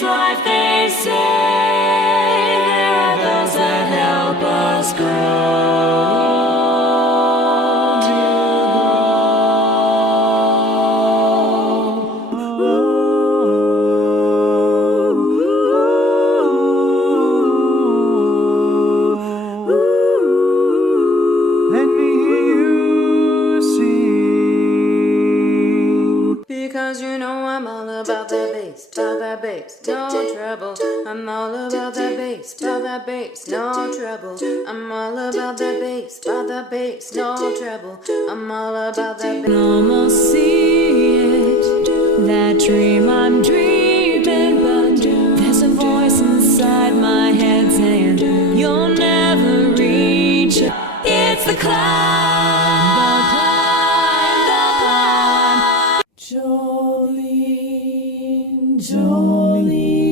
this life, they say there are those that help us grow. Let me hear you sing. Because you know I'm all about that bass, no trouble. I'm all about that bass, no trouble. I'm all about that bass, no trouble. I'm all about that bass. Almost see it, that dream I'm dreaming, but there's a voice inside my head saying you'll never reach it. It's the climb, Jolene, Jolene.